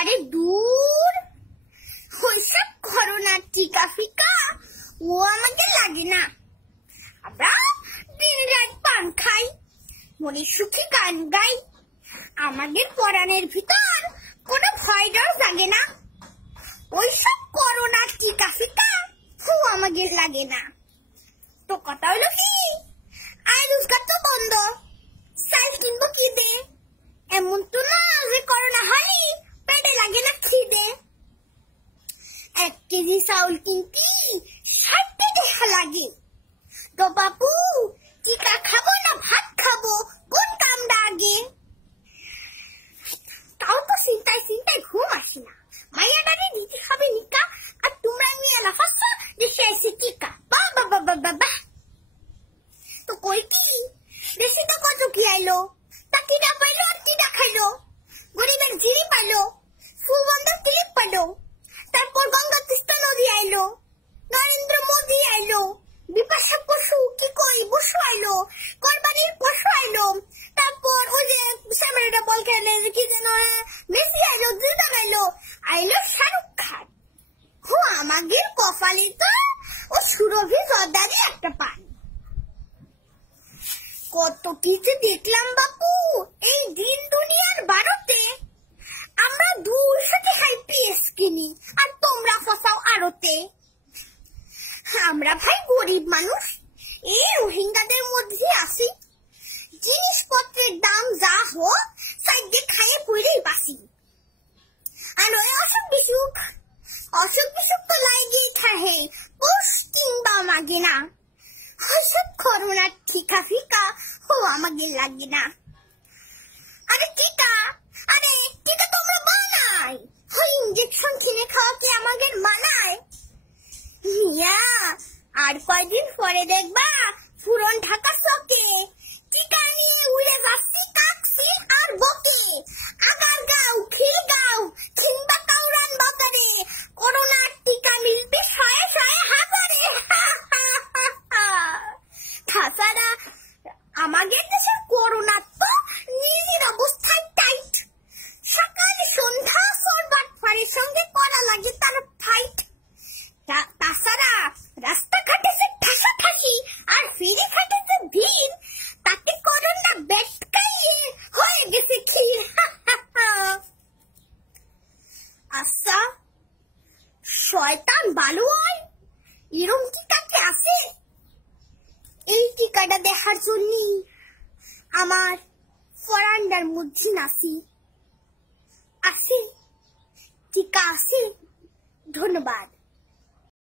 আরে দূর, ওইসব করোনার টিকা ফিকা ও আমাকে লাগে না। আমরা দিন রাত পান খাই, মনে সুখী গান গাই, আমাদের পরাণের ভিতর কোনো ভয় ডর জাগে না। ওইসব করোনার টিকা ফিকা ও আমাকে লাগে না। তো কথা হলো কি, আয় রোজগার তো বন্ধ, চাল কিনবো কি দে? এমন তো না যে করোনা হলি পেটে লাগে না খিদে। 1 কেজি চাউল কিনতে 60 টাকা লাগে। তো বাবু টিকা খাবো না ভাত খাবো, কোন কামটা আগে? তাও তো চিন্তায় চিন্তায় ঘুম আসে না। মাইয়াটারে দিতে হবে নিকা, আর তোমরা নিয়ে লাফাচ্ছ যে শেষে টিকা। বাবা বাবা বাবা, তো কই কি দেশে তো কত কি আইলো, তা টিকা পাইলো আর টিকা খাইলো, গরিবের ঝিরি পাইলো, ফুলবন্ধের ক্লিপ পাইলো, তারপর গঙ্গা তিস্তা নদী আইলো, নরেন্দ্র মোদী আইলো, বিপাশা পশু কি কই বসু আইলো, কোরবানির পশু আইলো, তারপর ওই যে স্যামেরাটা বল খেলে কি যেন মেসি আইলো, জিদান আইলো, আইলো শাহরুখ খান। হো আমাদের কপালে তো ও সুরভি জর্দারি একটা পান। কত কিছু দেখলাম বাপু এই দিন দুনিয়ার ভারতে। আমরা 200 টাকায় পিএস কিনি আর তোমরা ফসাও আড়তে। আমরা ভাই গরিব মানুষ, এই রোহিঙ্গাদের মধ্যে আসি, জিনিসপত্রের দাম যা হোক সাইডে খাইয়ে পড়েই বাসি। আর ওই অসুখ বিসুখ তো লাগিয়ে থাকে, পোষ কিংবা মাগে না। ওইসব করোনার টিকা ফিকা ও আমাকে লাগে না। আরে টিকা তোমরা বানাই, ওই ইঞ্জেকশন কিনে খাওয়াতে আমাদের মানায়। আর কয়দিন পরে দেখবা পুরন ঢাকা চকে টিকা নিয়ে উড়ে যাচ্ছি কাকসিল আর বকে, আগারগাঁও খিলগাঁও কিংবা কাউরান বাজারে করোনার টিকা মিলবে শয়ে শয়ে হাজারে। তাছাড়া আমাদের দেশের করোনা তো নিজের অবস্থায় টাইট, সকাল সন্ধ্যা সরবাটফারের সঙ্গে করা লাগে তার ফাইট। তাছাড়া রাস্তাঘাটে যে ঠাসাঠাসি আর ফেরিঘাটে যে ভিড়, তাতে করোনা বেটকাইয়ে হয়ে গেছে ক্ষীর। আচ্ছা, শয়তান ভালো হয় এরম টিকা কি আছে? এই টিকাটা দেখার জন্য আমার ফরান্ডার মধ্যে নাসি আছে, টিকা আছে। ধন্যবাদ।